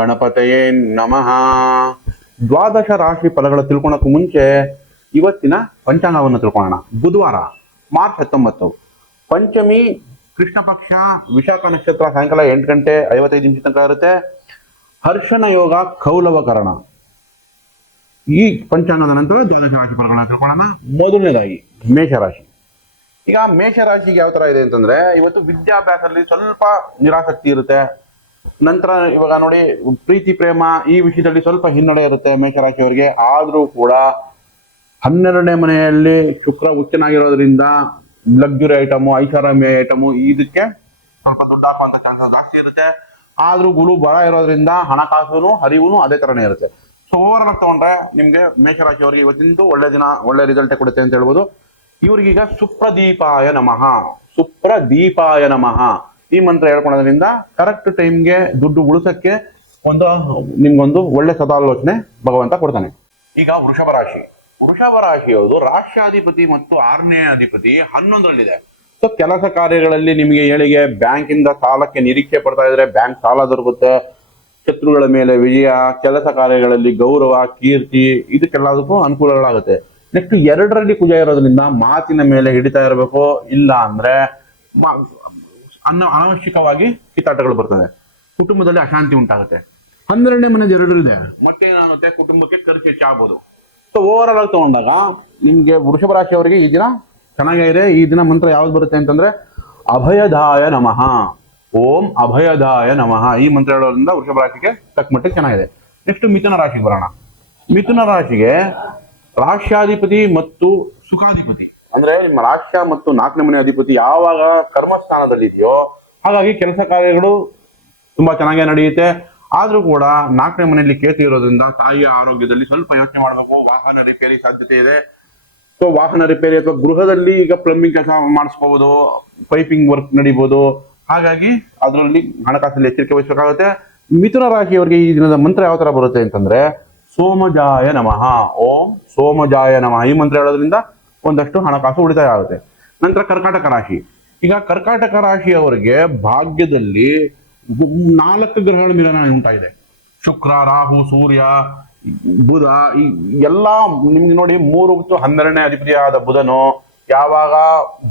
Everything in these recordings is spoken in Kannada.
ಗಣಪತಯೇ ನಮಃ. ದ್ವಾದಶ ರಾಶಿ ಫಲಗಳ ತಿಳ್ಕೊಳಕ್ಕೂ ಮುಂಚೆ ಇವತ್ತಿನ ಪಂಚಾಂಗವನ್ನು ತಿಳ್ಕೊಳ್ಳೋಣ. ಬುಧವಾರ ಮಾರ್ಚ್ 19, ಪಂಚಮಿ, ಕೃಷ್ಣ ಪಕ್ಷ, ವಿಶಾಖ ನಕ್ಷತ್ರ ಸಾಯಂಕಾಲ 8:55 ತನಕ ಇರುತ್ತೆ. ಹರ್ಷಣ ಯೋಗ, ಕೌಲವಕರಣ. ಈ ಪಂಚಾಂಗದ ನಂತರ ದ್ವಾದಶ ರಾಶಿ ಫಲಗಳನ್ನ ತಿಳ್ಕೊಳ್ಳೋಣ. ಮೊದಲನೇದಾಗಿ ಮೇಷರಾಶಿ. ಈಗ ಮೇಷರಾಶಿಗೆ ಯಾವ ತರ ಇದೆ ಅಂತಂದ್ರೆ, ಇವತ್ತು ವಿದ್ಯಾಭ್ಯಾಸದಲ್ಲಿ ಸ್ವಲ್ಪ ನಿರಾಸಕ್ತಿ ಇರುತ್ತೆ. ನಂತರ ಇವಾಗ ನೋಡಿ, ಪ್ರೀತಿ ಪ್ರೇಮ ಈ ವಿಷಯದಲ್ಲಿ ಸ್ವಲ್ಪ ಹಿನ್ನಡೆ ಇರುತ್ತೆ ಮೇಷರಾಶಿಯವರಿಗೆ. ಆದ್ರೂ ಕೂಡ 12ನೇ ಮನೆಯಲ್ಲಿ ಶುಕ್ರ ಉಚ್ಚನಾಗಿರೋದ್ರಿಂದ ಲಕ್ಸುರಿ ಐಟಮು, ಐಷಾರಾಮಿ ಐಟಮು ಇದಕ್ಕೆ ಸ್ವಲ್ಪ ದುಡ್ಡು ಹಾಕುವಂತ ಚಾನ್ಸಸ್ ಜಾಸ್ತಿ ಇರುತ್ತೆ. ಆದ್ರೂ ಗುರು ಬರ ಇರೋದ್ರಿಂದ ಹಣಕಾಸು ಹರಿವು ಅದೇ ತರನೇ ಇರುತ್ತೆ. ಸೊ ಓವರ್ ಆಗಿ ತಗೊಂಡ್ರೆ ನಿಮ್ಗೆ ಮೇಷರಾಶಿಯವರಿಗೆ ಇವತ್ತಿಂದು ಒಳ್ಳೆ ದಿನ, ಒಳ್ಳೆ ರಿಸಲ್ಟ್ ಕೊಡುತ್ತೆ ಅಂತ ಹೇಳ್ಬೋದು. ಇವ್ರಿಗೀಗ ಸುಪ್ರದೀಪಾಯ ನಮಃ, ಸುಪ್ರದೀಪಾಯ ನಮಃ ಈ ಮಂತ್ರ ಹೇಳ್ಕೊಳ್ಳೋದ್ರಿಂದ ಕರೆಕ್ಟ್ ಟೈಮ್ಗೆ ದುಡ್ಡು ಉಳಿಸಕ್ಕೆ ನಿಮ್ಗೊಂದು ಒಳ್ಳೆ ಸದಾಲೋಚನೆ ಭಗವಂತ ಕೊಡ್ತಾನೆ. ಈಗ ವೃಷಭ ರಾಶಿ. ವೃಷಭ ರಾಶಿಯವರು ರಾಷ್ಟ್ರಾಧಿಪತಿ ಮತ್ತು 6ನೇ ಅಧಿಪತಿ 11ರಲ್ಲಿದೆ. ಸೊ ಕೆಲಸ ಕಾರ್ಯಗಳಲ್ಲಿ ನಿಮಗೆ ಏಳಿಗೆ, ಬ್ಯಾಂಕ್ ಇಂದ ಸಾಲಕ್ಕೆ ನಿರೀಕ್ಷೆ ಪಡ್ತಾ ಇದ್ರೆ ಬ್ಯಾಂಕ್ ಸಾಲ ದೊರಕುತ್ತೆ. ಶತ್ರುಗಳ ಮೇಲೆ ವಿಜಯ, ಕೆಲಸ ಕಾರ್ಯಗಳಲ್ಲಿ ಗೌರವ, ಕೀರ್ತಿ ಇದಕ್ಕೆಲ್ಲದಕ್ಕೂ ಅನುಕೂಲಗಳಾಗುತ್ತೆ. ನೆಕ್ಸ್ಟ್ 2ರಲ್ಲಿ ಕುಜ ಇರೋದ್ರಿಂದ ಮಾತಿನ ಮೇಲೆ ಹಿಡಿತಾ ಇರಬೇಕು. ಇಲ್ಲ ಅಂದ್ರೆ ಅನಾವಶ್ಯಕವಾಗಿ ಕಿತ್ತಾಟಗಳು ಬರ್ತದೆ, ಕುಟುಂಬದಲ್ಲಿ ಅಶಾಂತಿ ಉಂಟಾಗುತ್ತೆ. 12ನೇ ಮನೆದು 2ರಲ್ಲಿದೆ, ಮತ್ತೆ ಏನಾಗುತ್ತೆ, ಕುಟುಂಬಕ್ಕೆ ಖರ್ಚು ಹೆಚ್ಚಾಗಬಹುದು. ಸೊ ಓವರ್ ಆಲ್ ತಗೊಂಡಾಗ ನಿಮ್ಗೆ ವೃಷಭ ರಾಶಿಯವರಿಗೆ ಈ ದಿನ ಚೆನ್ನಾಗಿದೆ. ಈ ದಿನ ಮಂತ್ರ ಯಾವ್ದು ಬರುತ್ತೆ ಅಂತಂದ್ರೆ ಅಭಯದಾಯ ನಮಃ, ಓಂ ಅಭಯದಾಯ ನಮಃ ಈ ಮಂತ್ರ ಹೇಳೋದ್ರಿಂದ ವೃಷಭ ರಾಶಿಗೆ ತಕ್ಕ ಮಟ್ಟಿಗೆ ಚೆನ್ನಾಗಿದೆ. ನೆಕ್ಸ್ಟ್ ಮಿಥುನ ರಾಶಿಗೆ ಬರೋಣ. ಮಿಥುನ ರಾಶಿಗೆ ರಾಷ್ಟ್ರಾಧಿಪತಿ ಮತ್ತು ಸುಖಾಧಿಪತಿ ಅಂದ್ರೆ ನಿಮ್ಮ ರಾಷ್ಟ್ರ ಮತ್ತು 4ನೇ ಮನೆ ಅಧಿಪತಿ ಯಾವಾಗ ಕರ್ಮಸ್ಥಾನದಲ್ಲಿ ಇದೆಯೋ ಹಾಗಾಗಿ ಕೆಲಸ ಕಾರ್ಯಗಳು ತುಂಬಾ ಚೆನ್ನಾಗೇ ನಡೆಯುತ್ತೆ. ಆದ್ರೂ ಕೂಡ 4ನೇ ಮನೆಯಲ್ಲಿ ಕೇತು ಇರೋದ್ರಿಂದ ತಾಯಿಯ ಆರೋಗ್ಯದಲ್ಲಿ ಸ್ವಲ್ಪ ಯೋಚನೆ ಮಾಡಬೇಕು. ವಾಹನ ರಿಪೇರಿ ಸಾಧ್ಯತೆ ಇದೆ. ಸೊ ವಾಹನ ರಿಪೇರಿ ಅಥವಾ ಗೃಹದಲ್ಲಿ ಈಗ ಪ್ಲಂಬಿಂಗ್ ಕೆಲಸ ಮಾಡಿಸ್ಕೋಬಹುದು, ಪೈಪಿಂಗ್ ವರ್ಕ್ ನಡೀಬಹುದು. ಹಾಗಾಗಿ ಅದರಲ್ಲಿ ಹಣಕಾಸಲ್ಲಿ ಎಚ್ಚರಿಕೆ ವಹಿಸಬೇಕಾಗುತ್ತೆ. ಮಿಥುನ ರಾಶಿಯವರಿಗೆ ಈ ದಿನದ ಮಂತ್ರ ಯಾವ ತರ ಬರುತ್ತೆ ಅಂತಂದ್ರೆ ಸೋಮಜಾಯ ನಮಃ, ಓಂ ಸೋಮಜಾಯ ನಮಃ ಈ ಮಂತ್ರ ಹೇಳೋದ್ರಿಂದ ಒಂದಷ್ಟು ಹಣಕಾಸು ಉಳಿತಾಯ ಆಗುತ್ತೆ. ನಂತರ ಕರ್ಕಾಟಕ ರಾಶಿ. ಈಗ ಕರ್ಕಾಟಕ ರಾಶಿಯವರಿಗೆ ಭಾಗ್ಯದಲ್ಲಿ 4 ಗ್ರಹಗಳ ಮಿಲನ ಉಂಟಾಗಿದೆ. ಶುಕ್ರ, ರಾಹು, ಸೂರ್ಯ, ಬುಧ ಎಲ್ಲ ನಿಮ್ಗೆ ನೋಡಿ 3 ಮತ್ತು 12ನೇ ಅಧಿಪತಿಯಾದ ಬುಧನು ಯಾವಾಗ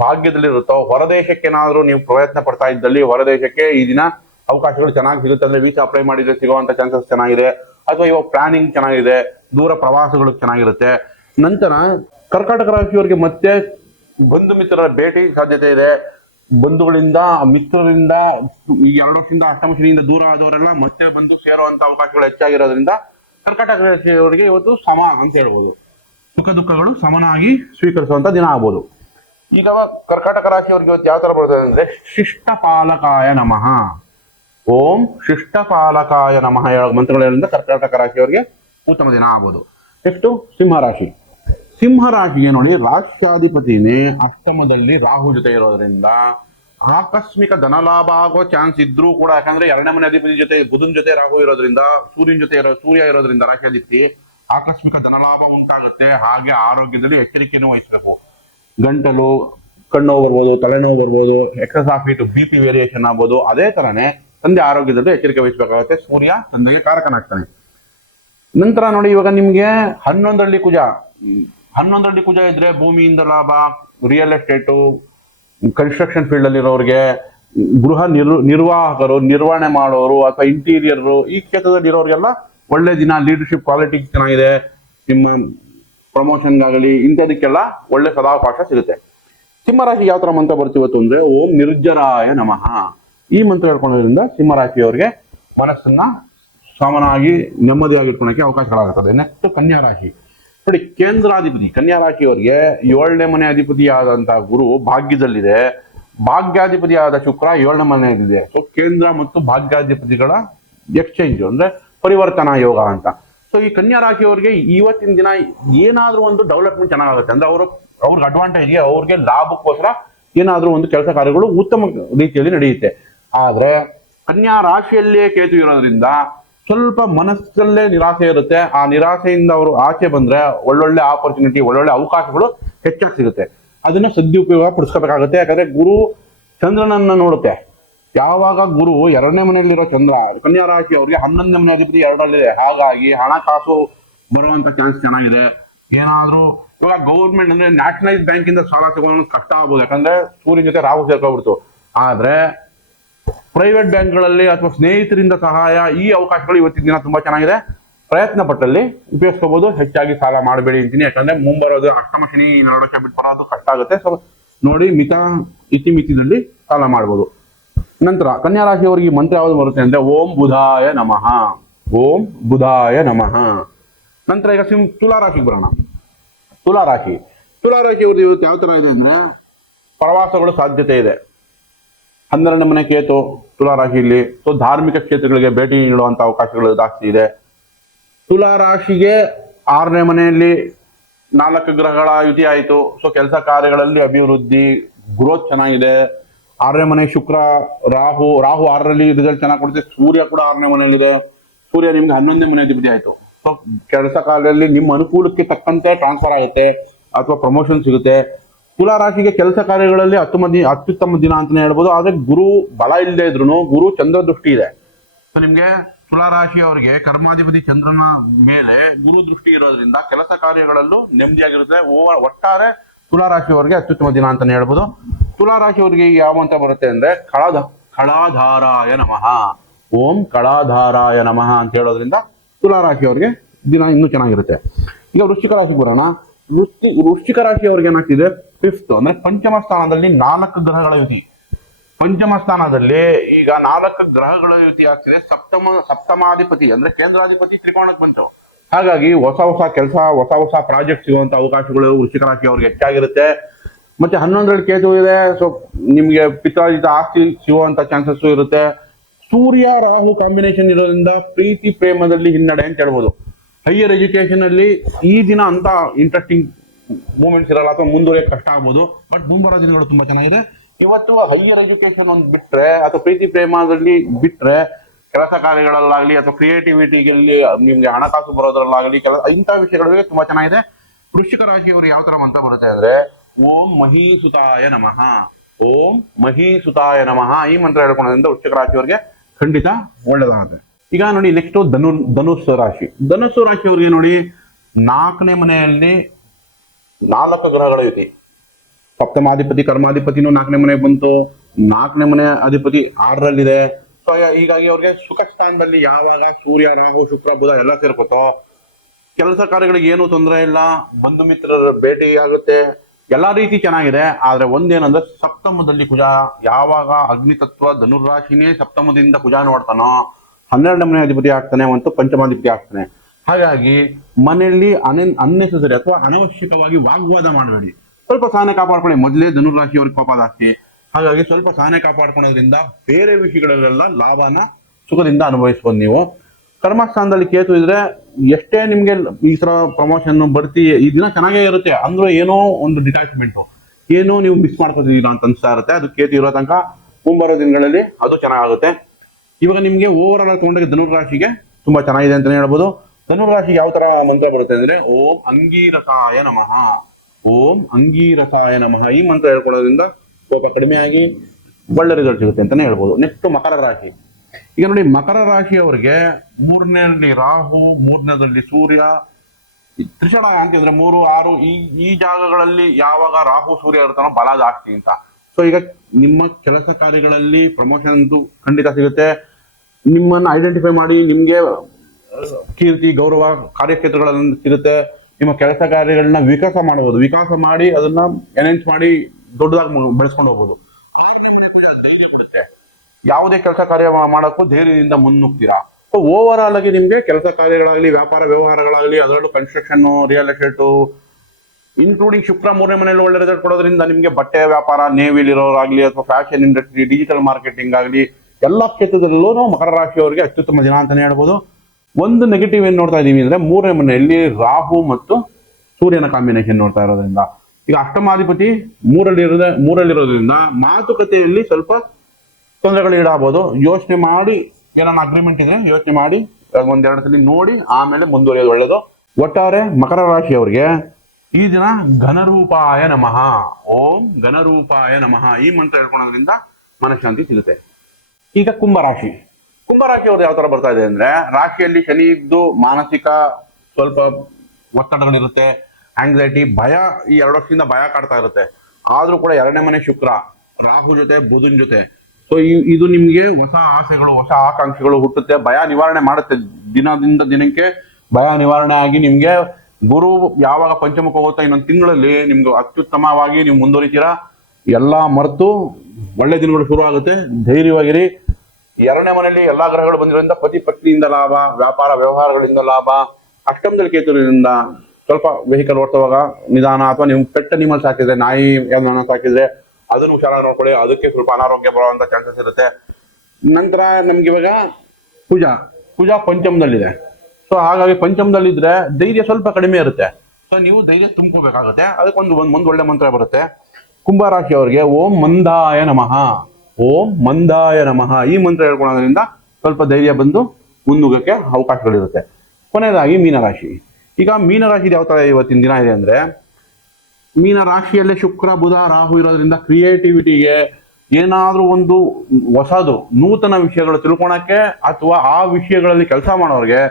ಭಾಗ್ಯದಲ್ಲಿರುತ್ತೋ ಹೊರದೇಶಕ್ಕೇನಾದ್ರೂ ನೀವು ಪ್ರಯತ್ನ ಪಡ್ತಾ ಇದ್ದಲ್ಲಿ ಹೊರದೇಶಕ್ಕೆ ಈ ದಿನ ಅವಕಾಶಗಳು ಚೆನ್ನಾಗಿ ಸಿಗುತ್ತೆ. ಅಂದ್ರೆ ವೀಸಾ ಅಪ್ಲೈ ಮಾಡಿದ್ರೆ ಸಿಗುವಂತ ಚಾನ್ಸಸ್ ಚೆನ್ನಾಗಿದೆ, ಅಥವಾ ಇವಾಗ ಪ್ಲಾನಿಂಗ್ ಚೆನ್ನಾಗಿದೆ, ದೂರ ಪ್ರವಾಸಗಳು ಚೆನ್ನಾಗಿರುತ್ತೆ. ನಂತರ ಕರ್ಕಾಟಕ ರಾಶಿಯವರಿಗೆ ಮತ್ತೆ ಬಂಧು ಮಿತ್ರರ ಭೇಟಿ ಸಾಧ್ಯತೆ ಇದೆ. ಬಂಧುಗಳಿಂದ, ಮಿತ್ರರಿಂದ ಈ 2 ವರ್ಷದಿಂದ ಅಷ್ಟಮ ಶನಿಯಿಂದ ದೂರ ಆದವರೆಲ್ಲ ಮತ್ತೆ ಬಂದು ಸೇರುವಂತ ಅವಕಾಶಗಳು ಹೆಚ್ಚಾಗಿರೋದ್ರಿಂದ ಕರ್ಕಾಟಕ ರಾಶಿಯವರಿಗೆ ಇವತ್ತು ಸಮ ಅಂತ ಹೇಳ್ಬೋದು. ಸುಖ ದುಃಖಗಳು ಸಮನಾಗಿ ಸ್ವೀಕರಿಸುವಂತ ದಿನ ಆಗ್ಬೋದು. ಈಗ ಕರ್ಕಾಟಕ ರಾಶಿಯವರಿಗೆ ಇವತ್ತು ಯಾವ ತರ ಬರ್ತದೆ ಅಂದ್ರೆ ಶಿಷ್ಟಪಾಲಕಾಯ ನಮಃ, ಓಂ ಶಿಷ್ಟಪಾಲಕಾಯ ನಮಃ ಮಂತ್ರಗಳಿಂದ ಕರ್ಕಾಟಕ ರಾಶಿಯವರಿಗೆ ಉತ್ತಮ ದಿನ ಆಗ್ಬೋದು. ನೆಕ್ಸ್ಟ್ ಸಿಂಹರಾಶಿ. ಸಿಂಹರಾಶಿಗೆ ನೋಡಿ, ರಾಷ್ಟ್ರಾಧಿಪತಿನೇ ಅಷ್ಟಮದಲ್ಲಿ ರಾಹು ಜೊತೆ ಇರೋದ್ರಿಂದ ಆಕಸ್ಮಿಕ ಧನಲಾಭ ಆಗೋ ಚಾನ್ಸ್ ಇದ್ರೂ ಕೂಡ, ಯಾಕಂದ್ರೆ 2ನೇ ಮನೆ ಅಧಿಪತಿ ಜೊತೆ ಬುಧನ್ ಜೊತೆ ರಾಹು ಇರೋದ್ರಿಂದ, ಸೂರ್ಯ ಇರೋದ್ರಿಂದ ರಾಷ್ಟ್ರಾಧಿಪತಿ ಆಕಸ್ಮಿಕ ಧನಲಾಭ ಉಂಟಾಗುತ್ತೆ. ಹಾಗೆ ಆರೋಗ್ಯದಲ್ಲಿ ಎಚ್ಚರಿಕೆಯನ್ನು ವಹಿಸಬೇಕು. ಗಂಟಲು, ಕಣ್ಣು ಬರ್ಬೋದು, ತಲೆನೋವು ಬರ್ಬೋದು, excess of heat, BP variation ಆಗ್ಬೋದು. ಅದೇ ತರನೇ ತಂದೆ ಆರೋಗ್ಯದಲ್ಲಿ ಎಚ್ಚರಿಕೆ ವಹಿಸಬೇಕಾಗುತ್ತೆ. ಸೂರ್ಯ ತಂದೆಗೆ ಕಾರಕನಾಗ್ತಾನೆ. ನಂತರ ನೋಡಿ, ಇವಾಗ ನಿಮ್ಗೆ 11ರಲ್ಲಿ ಕುಜ ಇದ್ರೆ ಭೂಮಿಯಿಂದ ಲಾಭ, ರಿಯಲ್ ಎಸ್ಟೇಟು, ಕನ್ಸ್ಟ್ರಕ್ಷನ್ ಫೀಲ್ಡ್ ಅಲ್ಲಿ ಇರೋರಿಗೆ, ಗೃಹ ನಿರ್ವಾಹಕರು, ನಿರ್ವಹಣೆ ಮಾಡೋರು ಅಥವಾ ಇಂಟೀರಿಯರ್ ಈ ಕ್ಷೇತ್ರದಲ್ಲಿ ಇರೋರಿಗೆಲ್ಲ ಒಳ್ಳೆ ದಿನ. ಲೀಡರ್ಶಿಪ್ ಕ್ವಾಲಿಟಿ ಚೆನ್ನಾಗಿದೆ. ನಿಮ್ಮ ಪ್ರಮೋಷನ್ಗಾಗಲಿ ಇಂಥದಕ್ಕೆಲ್ಲ ಒಳ್ಳೆ ಸದಾವಕಾಶ ಸಿಗುತ್ತೆ. ಸಿಂಹರಾಶಿ ಯಾವ ತರ ಮಂತ್ರ ಬರ್ತಿವತ್ತು ಅಂದ್ರೆ ಓಂ ನಿರ್ಜರಾಯ ನಮಃ ಈ ಮಂತ್ರ ಹೇಳ್ಕೊಳ್ಳೋದ್ರಿಂದ ಸಿಂಹರಾಶಿಯವರಿಗೆ ಮನಸ್ಸನ್ನ ಸಮನಾಗಿ ನೆಮ್ಮದಿಯಾಗಿ ಇಟ್ಕೊಳಕ್ಕೆ ಅವಕಾಶಗಳಾಗುತ್ತದೆ. ನೆಕ್ಸ್ಟ್ ಕನ್ಯಾ ರಾಶಿ. ನೋಡಿ, ಕೇಂದ್ರಾಧಿಪತಿ ಕನ್ಯಾ ರಾಶಿಯವರಿಗೆ 7ನೇ ಮನೆ ಅಧಿಪತಿಯಾದಂತಹ ಗುರು ಭಾಗ್ಯದಲ್ಲಿದೆ. ಭಾಗ್ಯಾಧಿಪತಿಯಾದ ಶುಕ್ರ 7ನೇ ಮನೆಯಲ್ಲಿದೆ. ಸೊ ಕೇಂದ್ರ ಮತ್ತು ಭಾಗ್ಯಾಧಿಪತಿಗಳ ಎಕ್ಸ್ಚೇಂಜ್ ಅಂದ್ರೆ ಪರಿವರ್ತನಾ ಯೋಗ ಅಂತ. ಸೊ ಈ ಕನ್ಯಾ ರಾಶಿಯವರಿಗೆ ಇವತ್ತಿನ ದಿನ ಏನಾದ್ರೂ ಒಂದು ಡೆವಲಪ್ಮೆಂಟ್ ಚೆನ್ನಾಗುತ್ತೆ. ಅಂದ್ರೆ ಅವ್ರಿಗೆ ಅಡ್ವಾಂಟೇಜ್, ಅವ್ರಿಗೆ ಲಾಭಕ್ಕೋಸ್ಕರ ಏನಾದ್ರೂ ಒಂದು ಕೆಲಸ ಕಾರ್ಯಗಳು ಉತ್ತಮ ರೀತಿಯಲ್ಲಿ ನಡೆಯುತ್ತೆ. ಆದ್ರೆ ಕನ್ಯಾ ರಾಶಿಯಲ್ಲೇ ಕೇತು ಇರೋದ್ರಿಂದ ಸ್ವಲ್ಪ ಮನಸ್ಸಲ್ಲೇ ನಿರಾಸೆ ಇರುತ್ತೆ. ಆ ನಿರಾಸೆಯಿಂದ ಅವರು ಆಚೆ ಬಂದ್ರೆ ಒಳ್ಳೊಳ್ಳೆ ಆಪರ್ಚುನಿಟಿ, ಒಳ್ಳೊಳ್ಳೆ ಅವಕಾಶಗಳು ಹೆಚ್ಚಾಗಿ ಸಿಗುತ್ತೆ. ಅದನ್ನ ಸದುಪಯೋಗ ಪಡಿಸ್ಕೋಬೇಕಾಗುತ್ತೆ. ಯಾಕಂದ್ರೆ ಗುರು ಚಂದ್ರನನ್ನ ನೋಡುತ್ತೆ, ಯಾವಾಗ ಗುರು 2ನೇ ಮನೆಯಲ್ಲಿರೋ ಚಂದ್ರ ಕನ್ಯಾ ರಾಶಿ ಅವ್ರಿಗೆ 11ನೇ ಮನೆ ಅಧಿಪತಿ 2ರಲ್ಲಿದೆ. ಹಾಗಾಗಿ ಹಣಕಾಸು ಬರುವಂತ ಚಾನ್ಸ್ ಚೆನ್ನಾಗಿದೆ. ಏನಾದ್ರೂ ಇವಾಗ ಗೌರ್ಮೆಂಟ್ ಅಂದ್ರೆ ನ್ಯಾಷನಲೈಸ್ ಬ್ಯಾಂಕ್ ಇಂದ ಸಾಲ ತಗೊಳ್ಳೋದು ಕಷ್ಟ ಆಗ್ಬೋದು, ಯಾಕಂದ್ರೆ ಸೂರ್ಯನ ಜೊತೆ ರಾಹು ಸೇರ್ಕೊಬಿಡ್ತು. ಆದ್ರೆ ಪ್ರೈವೇಟ್ ಬ್ಯಾಂಕ್ಗಳಲ್ಲಿ ಅಥವಾ ಸ್ನೇಹಿತರಿಂದ ಸಹಾಯ, ಈ ಅವಕಾಶಗಳು ಇವತ್ತಿನ ದಿನ ತುಂಬಾ ಚೆನ್ನಾಗಿದೆ. ಪ್ರಯತ್ನ ಪಟ್ಟಲ್ಲಿ ಉಪಯೋಗಿಸ್ಕೋಬಹುದು. ಹೆಚ್ಚಾಗಿ ಸಾಲ ಮಾಡಬೇಡಿ ಅಂತೀನಿ, ಯಾಕಂದ್ರೆ ಮುಂಬರೋದು ಅಷ್ಟಮ ಶನಿ 2 ವರ್ಷ ಬಿಟ್ಟು ಬರೋದು ಕಷ್ಟ ಆಗುತ್ತೆ. ಸೊ ನೋಡಿ, ಇತಿಮಿತಿದಲ್ಲಿ ಸಾಲ ಮಾಡ್ಬೋದು. ನಂತರ ಕನ್ಯಾ ರಾಶಿಯವರಿಗೆ ಮಂತ್ರ ಯಾವುದು ಬರುತ್ತೆ ಅಂದ್ರೆ ಓಂ ಬುಧಾಯ ನಮಃ, ಓಂ ಬುಧಾಯ ನಮಃ. ನಂತರ ಈಗ ತುಲಾ ರಾಶಿಗೆ ಬರೋಣ. ತುಲಾ ರಾಶಿಯವ್ರದ್ದು ಇವತ್ತು ಯಾವ ತರ ಇದೆ ಅಂದ್ರೆ ಪ್ರವಾಸಗಳು ಸಾಧ್ಯತೆ ಇದೆ. 12ನೇ ಮನೆ ಕೇತು ತುಲಾ ರಾಶಿಯಲ್ಲಿ. ಸೊ ಧಾರ್ಮಿಕ ಕ್ಷೇತ್ರಗಳಿಗೆ ಭೇಟಿ ನೀಡುವಂತ ಅವಕಾಶಗಳು ಜಾಸ್ತಿ ಇದೆ. ತುಲಾ ರಾಶಿಗೆ 6ನೇ ಮನೆಯಲ್ಲಿ 4 ಗ್ರಹಗಳ ಯುತಿ ಆಯಿತು. ಸೊ ಕೆಲಸ ಕಾರ್ಯಗಳಲ್ಲಿ ಅಭಿವೃದ್ಧಿ, ಗ್ರೋತ್ ಚೆನ್ನಾಗಿದೆ. 6ನೇ ಮನೆ ಶುಕ್ರ, ರಾಹು 6ರಲ್ಲಿ ರಿಸಲ್ಟ್ ಚೆನ್ನಾಗಿ ಕೊಡುತ್ತೆ. ಸೂರ್ಯ ಕೂಡ 6ನೇ ಮನೆಯಲ್ಲಿದೆ. ಸೂರ್ಯ ನಿಮ್ಗೆ 11ನೇ ಮನೆ ಅಧಿಪತಿ ಆಯ್ತು. ಸೊ ಕೆಲಸ ಕಾರ್ಯದಲ್ಲಿ ನಿಮ್ಮ ಅನುಕೂಲಕ್ಕೆ ತಕ್ಕಂತೆ ಟ್ರಾನ್ಸ್ಫರ್ ಆಗುತ್ತೆ ಅಥವಾ ಪ್ರಮೋಷನ್ ಸಿಗುತ್ತೆ. ತುಲಾ ರಾಶಿಗೆ ಕೆಲಸ ಕಾರ್ಯಗಳಲ್ಲಿ ಅತ್ಯುತ್ತಮ ದಿನ ಅಂತಾನೆ ಹೇಳ್ಬೋದು. ಆದ್ರೆ ಗುರು ಬಲ ಇಲ್ಲದೆ ಇದ್ರು ಗುರು ಚಂದ್ರ ದೃಷ್ಟಿ ಇದೆ. ಸೊ ನಿಮ್ಗೆ ತುಲಾ ರಾಶಿಯವರಿಗೆ ಕರ್ಮಾಧಿಪತಿ ಚಂದ್ರನ ಮೇಲೆ ಗುರು ದೃಷ್ಟಿ ಇರೋದ್ರಿಂದ ಕೆಲಸ ಕಾರ್ಯಗಳಲ್ಲೂ ನೆಮ್ಮದಿಯಾಗಿರುತ್ತೆ. ಒಟ್ಟಾರೆ ತುಲಾ ರಾಶಿಯವರಿಗೆ ಅತ್ಯುತ್ತಮ ದಿನ ಅಂತಾನೆ ಹೇಳ್ಬೋದು. ತುಲಾ ರಾಶಿಯವರಿಗೆ ಯಾವ ಮಂತ್ರ ಬರುತ್ತೆ ಅಂದ್ರೆ ಕಳಾಧಾರಾಯ ನಮಃ, ಓಂ ಕಳಾಧಾರಾಯ ನಮಃ ಅಂತ ಹೇಳೋದ್ರಿಂದ ತುಲಾ ರಾಶಿಯವರಿಗೆ ದಿನ ಇನ್ನೂ ಚೆನ್ನಾಗಿರುತ್ತೆ. ಈಗ ವೃಶ್ಚಿಕ ರಾಶಿಗೆ ಬರೋಣ. ವೃಶ್ಚಿಕ ರಾಶಿಯವರಿಗೆ ಏನಾಗ್ತಿದೆ, 5th ಅಂದ್ರೆ ಪಂಚಮ ಸ್ಥಾನದಲ್ಲಿ 4 ಗ್ರಹಗಳ ಯುತಿ. ಪಂಚಮ ಸ್ಥಾನದಲ್ಲಿ ಈಗ 4 ಗ್ರಹಗಳ ಯುತಿ ಆಗ್ತಿದೆ. ಸಪ್ತಮಾಧಿಪತಿ ಅಂದ್ರೆ ಕೇಂದ್ರಾಧಿಪತಿ ತ್ರಿಕೋಣಕ್ಕೆ ಬಂತು. ಹಾಗಾಗಿ ಹೊಸ ಕೆಲಸ, ಹೊಸ ಪ್ರಾಜೆಕ್ಟ್ ಸಿಗುವಂತ ಅವಕಾಶಗಳು ವೃಶ್ಚಿಕ ರಾಶಿಯವರಿಗೆ ಹೆಚ್ಚಾಗಿರುತ್ತೆ. ಮತ್ತೆ 11ರಲ್ಲಿ ಕೇತು ಇದೆ. ಸೊ ನಿಮ್ಗೆ ಪಿತ್ರಾರ್ಜಿತ ಆಸ್ತಿ ಸಿಗುವಂತ ಚಾನ್ಸಸ್ ಇರುತ್ತೆ. ಸೂರ್ಯ ರಾಹು ಕಾಂಬಿನೇಷನ್ ಇರೋದ್ರಿಂದ ಪ್ರೀತಿ ಪ್ರೇಮದಲ್ಲಿ ಹಿನ್ನಡೆ ಅಂತ ಹೇಳ್ಬೋದು. ಹೈಯರ್ ಎಜುಕೇಶನ್ ಅಲ್ಲಿ ಈ ದಿನ ಅಂತ ಇಂಟ್ರೆಸ್ಟಿಂಗ್ ಮೂಮೆಂಟ್ಸ್ ಇರಲ್ಲ ಅಥವಾ ಮುಂದುವರಿಯಕ್ಕೆ ಕಷ್ಟ ಆಗ್ಬೋದು. ಬಟ್ ಮುಂಬರೋ ದಿನಗಳು ತುಂಬಾ ಚೆನ್ನಾಗಿದೆ. ಇವತ್ತು ಹೈಯರ್ ಎಜುಕೇಶನ್ ಒಂದು ಬಿಟ್ರೆ ಅಥವಾ ಪ್ರೀತಿ ಪ್ರೇಮದಲ್ಲಿ ಬಿಟ್ರೆ ಕೆಲಸ ಕಾರ್ಯಗಳಲ್ಲಾಗ್ಲಿ ಅಥವಾ ಕ್ರಿಯೇಟಿವಿಟಿಗಳಲ್ಲಿ ನಿಮ್ಗೆ ಹಣಕಾಸು ಬರೋದ್ರಲ್ಲಾಗಲಿ ಇಂಥ ವಿಷಯಗಳಿಗೆ ತುಂಬಾ ಚೆನ್ನಾಗಿದೆ. ವೃಶ್ಚಿಕ ರಾಶಿಯವರು ಯಾವ ತರ ಮಂತ್ರ ಬರುತ್ತೆ ಅಂದ್ರೆ ಓಂ ಮಹೀಸುತಾಯ ನಮಃ, ಓಂ ಮಹೀಸುತಾಯ ನಮಃ. ಈ ಮಂತ್ರ ಹೇಳ್ಕೊಳ್ಳೋದ್ರಿಂದ ವೃಶ್ಚಿಕ ರಾಶಿಯವರಿಗೆ ಖಂಡಿತ ಒಳ್ಳೇದಾಗುತ್ತೆ. ಈಗ ನೋಡಿ ನೆಕ್ಸ್ಟ್ ಧನುಸ್ಸು ರಾಶಿಯವರಿಗೆ ನೋಡಿ 4ನೇ ಮನೆಯಲ್ಲಿ 4 ಗ್ರಹಗಳ ಯುತಿ. ಸಪ್ತಮಾಧಿಪತಿ ಕರ್ಮಾಧಿಪತಿನೂ 4ನೇ ಮನೆ ಬಂತು. 4ನೇ ಮನೆ ಅಧಿಪತಿ 6ರಲ್ಲಿದೆ. ಸೊ ಹೀಗಾಗಿ ಅವ್ರಿಗೆ ಸುಖ ಸ್ಥಾನದಲ್ಲಿ ಯಾವಾಗ ಸೂರ್ಯ ರಾಹು ಶುಕ್ರ ಬುಧ ಎಲ್ಲ ಸೇರ್ಕೋತೋ ಕೆಲಸ ಕಾರ್ಯಗಳಿಗೆ ಏನು ತೊಂದರೆ ಇಲ್ಲ. ಬಂಧು ಮಿತ್ರರ ಭೇಟಿ ಆಗುತ್ತೆ. ಎಲ್ಲಾ ರೀತಿ ಚೆನ್ನಾಗಿದೆ. ಆದ್ರೆ ಒಂದೇನಂದ್ರೆ ಸಪ್ತಮದಲ್ಲಿ ಕುಜ, ಯಾವಾಗ ಅಗ್ನಿತತ್ವ ಧನುರಾಶಿನೇ ಸಪ್ತಮದಿಂದ ಕುಜ ನೋಡ್ತಾನೋ 12ನೇ ಮನೆ ಅಧಿಪತಿ ಆಗ್ತಾನೆ ಮತ್ತು ಪಂಚಮಾಧಿಪತಿ ಆಗ್ತಾನೆ. ಹಾಗಾಗಿ ಮನೆಯಲ್ಲಿ ಅನ್ನೆಸೆಸರಿ ಅಥವಾ ಅನವಶ್ಯಕವಾಗಿ ವಾಗ್ವಾದ ಮಾಡಬೇಡಿ. ಸ್ವಲ್ಪ ಸಹನೆ ಕಾಪಾಡ್ಕೊಳ್ಳಿ. ಮೊದಲೇ ಧನುರಾಶಿಯವ್ರಿಗೆ ಕೋಪ ಜಾಸ್ತಿ. ಹಾಗಾಗಿ ಸ್ವಲ್ಪ ಸಹನೆ ಕಾಪಾಡ್ಕೊಳ್ಳೋದ್ರಿಂದ ಬೇರೆ ವಿಷಯಗಳಲ್ಲೆಲ್ಲ ಲಾಭನ ಸುಖದಿಂದ ಅನುಭವಿಸ್ಬೋದು ನೀವು. ಕರ್ಮಸ್ಥಾನದಲ್ಲಿ ಕೇತು ಇದ್ರೆ ಎಷ್ಟೇ ನಿಮ್ಗೆ ಈ ತರ ಪ್ರಮೋಷನ್ ಬಡ್ತಿ ಈ ದಿನ ಚೆನ್ನಾಗೇ ಇರುತ್ತೆ. ಅಂದ್ರೆ ಏನೋ ಒಂದು ಡಿಟ್ಯಾಚ್ಮೆಂಟ್, ಏನೋ ನೀವು ಮಿಸ್ ಮಾಡ್ಕೋತಿದ್ದೀರಾ ಅಂತ ಅನ್ಸ್ತಾ ಇರುತ್ತೆ. ಅದು ಕೇತು ಇರೋ ತನಕ ಮುಂಬರೋ ದಿನಗಳಲ್ಲಿ ಅದು ಚೆನ್ನಾಗುತ್ತೆ. ಇವಾಗ ನಿಮ್ಗೆ ಓವರ್ ಆಲ್ ತಗೊಂಡಾಗ ಧನುರಾಶಿಗೆ ತುಂಬಾ ಚೆನ್ನಾಗಿದೆ ಅಂತಾನೆ ಹೇಳ್ಬೋದು. ಧನುರಾಶಿಗೆ ಯಾವ ತರ ಮಂತ್ರ ಬರುತ್ತೆ ಅಂದ್ರೆ ಓಂ ಅಂಗೀರಸಾಯ ನಮಃ, ಓಂ ಅಂಗೀರಸಾಯ ನಮಃ. ಈ ಮಂತ್ರ ಹೇಳ್ಕೊಳ್ಳೋದ್ರಿಂದ ಕೋಪ ಕಡಿಮೆ ಆಗಿ ಒಳ್ಳೆ ರಿಸಲ್ಟ್ ಸಿಗುತ್ತೆ ಅಂತಾನೆ ಹೇಳ್ಬೋದು. ನೆಕ್ಸ್ಟ್ ಮಕರ ರಾಶಿ. ಈಗ ನೋಡಿ ಮಕರ ರಾಶಿಯವರಿಗೆ 3ನೇದಲ್ಲಿ ರಾಹು, 3ನೇದಲ್ಲಿ ಸೂರ್ಯ, ತ್ರಿಷಣ ಅಂತಂದ್ರೆ 3, 6 ಈ ಜಾಗಗಳಲ್ಲಿ ಯಾವಾಗ ರಾಹು ಸೂರ್ಯ ಇರ್ತಾನೋ ಬಲ ಜಾಸ್ತಿ ಅಂತ. ಸೊ ಈಗ ನಿಮ್ಮ ಕೆಲಸ ಕಾರ್ಯಗಳಲ್ಲಿ ಪ್ರಮೋಷನ್ ಅಂತೂ ಖಂಡಿತ ಸಿಗುತ್ತೆ. ನಿಮ್ಮನ್ನ ಐಡೆಂಟಿಫೈ ಮಾಡಿ ನಿಮ್ಗೆ ಕೀರ್ತಿ ಗೌರವ ಕಾರ್ಯಕ್ಷೇತ್ರಗಳಲ್ಲಿ ಸಿಗುತ್ತೆ. ನಿಮ್ಮ ಕೆಲಸ ಕಾರ್ಯಗಳನ್ನ ವಿಕಾಸ ಮಾಡಿ ಅದನ್ನ ಎನ್ಹೆನ್ಸ್ ಮಾಡಿ ದೊಡ್ಡದಾಗಿ ಬೆಳೆಸ್ಕೊಂಡು ಹೋಗ್ಬೋದು. ಧೈರ್ಯ ಕೊಡುತ್ತೆ. ಯಾವುದೇ ಕೆಲಸ ಕಾರ್ಯ ಮಾಡೋಕ್ಕೂ ಧೈರ್ಯದಿಂದ ಮುನ್ನುಗ್ತೀರಾ. ಸೊ ಓವರ್ ಆಲ್ ಆಗಿ ನಿಮ್ಗೆ ಕೆಲಸ ಕಾರ್ಯಗಳಾಗ್ಲಿ, ವ್ಯಾಪಾರ ವ್ಯವಹಾರಗಳಾಗ್ಲಿ, ಅದರಲ್ಲೂ ಕನ್ಸ್ಟ್ರಕ್ಷನ್, ರಿಯಲ್ ಎಸ್ಟೇಟ್ ಇನ್ಕ್ಲೂಡಿಂಗ್ ಶುಕ್ರ 3ನೇ ಮನೆಯಲ್ಲಿ ಒಳ್ಳೆ ರಿಸಲ್ಟ್ ಕೊಡೋದ್ರಿಂದ ನಿಮ್ಗೆ ಬಟ್ಟೆ ವ್ಯಾಪಾರ, ನೇವಿಲ್ ಇರೋರಾಗ್ಲಿ ಅಥವಾ ಫ್ಯಾಷನ್ ಇಂಡಸ್ಟ್ರಿ, ಡಿಜಿಟಲ್ ಮಾರ್ಕೆಟಿಂಗ್ ಆಗಲಿ ಎಲ್ಲಾ ಕ್ಷೇತ್ರದಲ್ಲೂ ಮಕರ ರಾಶಿಯವರಿಗೆ ಅತ್ಯುತ್ತಮ ದಿನ ಅಂತಾನೆ ಹೇಳ್ಬೋದು. ಒಂದು ನೆಗೆಟಿವ್ ಏನ್ ನೋಡ್ತಾ ಇದೀವಿ ಅಂದ್ರೆ 3ನೇ ಮನೆಯಲ್ಲಿ ರಾಹು ಮತ್ತು ಸೂರ್ಯನ ಕಾಂಬಿನೇಷನ್ ನೋಡ್ತಾ ಇರೋದ್ರಿಂದ ಈಗ ಅಷ್ಟಮಾಧಿಪತಿ 3ರಲ್ಲಿರೋದ್ರಿಂದ ಮಾತುಕತೆಯಲ್ಲಿ ಸ್ವಲ್ಪ ತೊಂದರೆಗಳು ಈಡಾಗಬಹುದು. ಯೋಚನೆ ಮಾಡಿ, ಏನಾನ ಅಗ್ರಿಮೆಂಟ್ ಇದೆ ಯೋಚನೆ ಮಾಡಿ 1-2 ಸಲ ನೋಡಿ ಆಮೇಲೆ ಮುಂದುವರಿಯೋದು ಒಳ್ಳೇದು. ಒಟ್ಟಾರೆ ಮಕರ ರಾಶಿಯವರಿಗೆ ಈ ದಿನ ಘನರೂಪಾಯ ನಮಃ, ಓಂ ಘನರೂಪಾಯ ನಮಃ ಈ ಮಂತ್ರ ಹೇಳ್ಕೊಳ್ಳೋದ್ರಿಂದ ಮನಃಶಾಂತಿ ಸಿಗುತ್ತೆ. ಈಗ ಕುಂಭರಾಶಿ. ಕುಂಭರಾಶಿಯವ್ರು ಯಾವ ತರ ಬರ್ತಾ ಇದೆ ಅಂದ್ರೆ, ರಾಶಿಯಲ್ಲಿ ಶನಿ ಇದ್ದು ಮಾನಸಿಕ ಸ್ವಲ್ಪ ಒತ್ತಡಗಳಿರುತ್ತೆ, ಆಂಗ್ಸೈಟಿ, ಭಯ, ಈ 2 ವರ್ಷದಿಂದ ಭಯ ಕಾಡ್ತಾ ಇರುತ್ತೆ. ಆದ್ರೂ ಕೂಡ 2ನೇ ಮನೆ ಶುಕ್ರ ರಾಹು ಜೊತೆ ಬುಧನ್ ಜೊತೆ, ಸೊ ಇದು ನಿಮ್ಗೆ ಹೊಸ ಆಸೆಗಳು, ಹೊಸ ಆಕಾಂಕ್ಷೆಗಳು ಹುಟ್ಟುತ್ತೆ, ಭಯ ನಿವಾರಣೆ ಮಾಡುತ್ತೆ. ದಿನದಿಂದ ದಿನಕ್ಕೆ ಭಯ ನಿವಾರಣೆ ಆಗಿ ನಿಮ್ಗೆ ಗುರು ಯಾವಾಗ ಪಂಚಮುಖ ಹೋಗುತ್ತಾ ಇನ್ನೊಂದು ತಿಂಗಳಲ್ಲಿ ನಿಮ್ಗೆ ಅತ್ಯುತ್ತಮವಾಗಿ ನೀವು ಮುಂದುವರಿತೀರಾ. ಎಲ್ಲಾ ಮರೆತು ಒಳ್ಳೆ ದಿನಗಳು ಶುರು ಆಗುತ್ತೆ. ಧೈರ್ಯವಾಗಿರಿ. 2ನೇ ಮನೆಯಲ್ಲಿ ಎಲ್ಲಾ ಗ್ರಹಗಳು ಬಂದಿರೋದ್ರಿಂದ ಪತಿ ಪತ್ನಿಯಿಂದ ಲಾಭ, ವ್ಯಾಪಾರ ವ್ಯವಹಾರಗಳಿಂದ ಲಾಭ. ಅಷ್ಟಮದಲ್ಲಿ ಕೇತುವಿನಿಂದ ಸ್ವಲ್ಪ ವೆಹಿಕಲ್ ಓಡಿಸುವಾಗ ನಿಧಾನ, ಅಥವಾ ನೀವು ಪೆಟ್ಟ ನಿಮ್ಮಲ್ಲಿ ಸಾಕಿದ್ರೆ, ನಾಯಿ ಯಾವ್ದನ್ನ ಸಾಕಿದ್ರೆ ಅದನ್ನು ಹುಷಾರಾಗಿ ನೋಡ್ಕೊಳ್ಳಿ. ಅದಕ್ಕೆ ಸ್ವಲ್ಪ ಅನಾರೋಗ್ಯ ಬರುವಂತ ಚಾನ್ಸಸ್ ಇರುತ್ತೆ. ನಂತರ ನಮ್ಗೆ ಇವಾಗ ಕುಜ ಪಂಚಮದಲ್ಲಿದೆ. ಸೊ ಹಾಗಾಗಿ ಪಂಚಮದಲ್ಲಿದ್ರೆ ಧೈರ್ಯ ಸ್ವಲ್ಪ ಕಡಿಮೆ ಇರುತ್ತೆ. ಸೊ ನೀವು ಧೈರ್ಯ ತುಂಬ್ಕೋಬೇಕಾಗುತ್ತೆ. ಅದಕ್ಕೊಂದು ಒಳ್ಳೆ ಮಂತ್ರ ಬರುತ್ತೆ ಕುಂಭರಾಶಿಯವರಿಗೆ. ಓಂ ಮಂದಾಯ ನಮಃ, ಓಂ ಮಂದಾಯ ನಮಃ ಈ ಮಂತ್ರ ಹೇಳ್ಕೊಳ್ಳೋದ್ರಿಂದ ಸ್ವಲ್ಪ ಧೈರ್ಯ ಬಂದು ಮುನ್ನುಗ್ಗಕ್ಕೆ ಅವಕಾಶಗಳಿರುತ್ತೆ. ಕೊನೆಯದಾಗಿ ಮೀನರಾಶಿ. ಈಗ ಮೀನರಾಶಿ ಯಾವ ತರ ಇವತ್ತಿನ ದಿನ ಇದೆ ಅಂದ್ರೆ, ಮೀನರಾಶಿಯಲ್ಲೇ ಶುಕ್ರ ಬುಧ ರಾಹು ಇರೋದ್ರಿಂದ ಕ್ರಿಯೇಟಿವಿಟಿಗೆ, ಏನಾದ್ರೂ ಒಂದು ಹೊಸದು ನೂತನ ವಿಷಯಗಳು ತಿಳ್ಕೊಳಕ್ಕೆ ಅಥವಾ ಆ ವಿಷಯಗಳಲ್ಲಿ ಕೆಲಸ ಮಾಡೋರಿಗೆ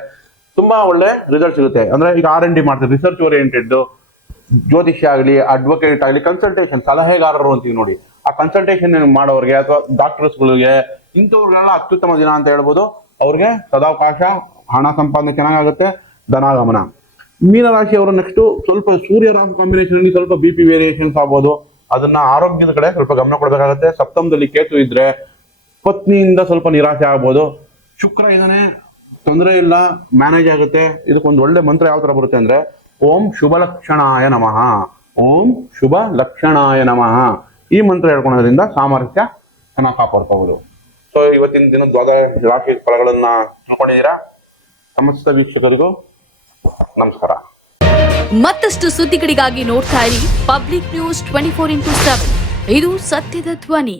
ತುಂಬಾ ಒಳ್ಳೆ ರಿಸಲ್ಟ್ ಸಿಗುತ್ತೆ. ಅಂದ್ರೆ ಈಗ R&D ಮಾಡ್ತಾರೆ, ರಿಸರ್ಚ್ ಓರಿಯೆಂಟೆಡ್, ಜ್ಯೋತಿಷ್ಯ ಆಗಲಿ, ಅಡ್ವೊಕೇಟ್ ಆಗಲಿ, ಕನ್ಸಲ್ಟೇಷನ್, ಸಲಹೆಗಾರರು ಅಂತೀವಿ ನೋಡಿ, ಆ ಕನ್ಸಲ್ಟೇಷನ್ ಮಾಡೋರಿಗೆ ಅಥವಾ ಡಾಕ್ಟರ್ಸ್ಗಳಿಗೆ, ಇಂಥವ್ರಿಗೆಲ್ಲ ಅತ್ಯುತ್ತಮ ದಿನ ಅಂತ ಹೇಳ್ಬೋದು. ಅವ್ರಿಗೆ ಸದಾವಕಾಶ, ಹಣ ಸಂಪಾದನೆ ಚೆನ್ನಾಗುತ್ತೆ, ಧನಾಗಮನ. ಮೀನರಾಶಿಯವರು ನೆಕ್ಸ್ಟ್ ಸ್ವಲ್ಪ ಸೂರ್ಯ ರಾಹು ಕಾಂಬಿನೇಷನ್ ಸ್ವಲ್ಪ BP ವೇರಿಯೇಷನ್ಸ್ ಆಗ್ಬೋದು. ಅದನ್ನ ಆರೋಗ್ಯದ ಕಡೆ ಸ್ವಲ್ಪ ಗಮನ ಕೊಡಬೇಕಾಗುತ್ತೆ. ಸಪ್ತಮದಲ್ಲಿ ಕೇತು ಇದ್ರೆ ಪತ್ನಿಯಿಂದ ಸ್ವಲ್ಪ ನಿರಾಶೆ ಆಗ್ಬೋದು. ಶುಕ್ರ ಇದಾನೆ, ತೊಂದರೆ ಇಲ್ಲ, ಮ್ಯಾನೇಜ್ ಆಗುತ್ತೆ. ಇದಕ್ಕೊಂದು ಒಳ್ಳೆ ಮಂತ್ರ ಯಾವ ತರ ಬರುತ್ತೆ ಅಂದ್ರೆ, ಓಂ ಶುಭ ಲಕ್ಷಣಾಯ ನಮಃ, ಓಂ ಶುಭ ಲಕ್ಷಣಾಯ ನಮಃ ಈ ಮಂತ್ರ ಹೇಳ್ಕೊಳೋದ್ರಿಂದ ಸಾಮರ್ಥ್ಯ ಚೆನ್ನಾಗಿ ಕಾಪಾಡ್ಕೋಬಹುದು. ಸೊ ಇವತ್ತಿನ ದಿನ ದ್ವಾದಶ ರಾಶಿ ಫಲಗಳನ್ನ ತಿಳ್ಕೊಂಡಿದ್ದೀರಾ. ಸಮಸ್ತ ವೀಕ್ಷಕರಿಗೂ ನಮಸ್ಕಾರ. ಮತ್ತಷ್ಟು ಸುದ್ದಿಗಳಿಗಾಗಿ ನೋಡ್ತಾ ಇರಿ ಪಬ್ಲಿಕ್ ನ್ಯೂಸ್ 24x7. ಇದು ಸತ್ಯದ ಧ್ವನಿ.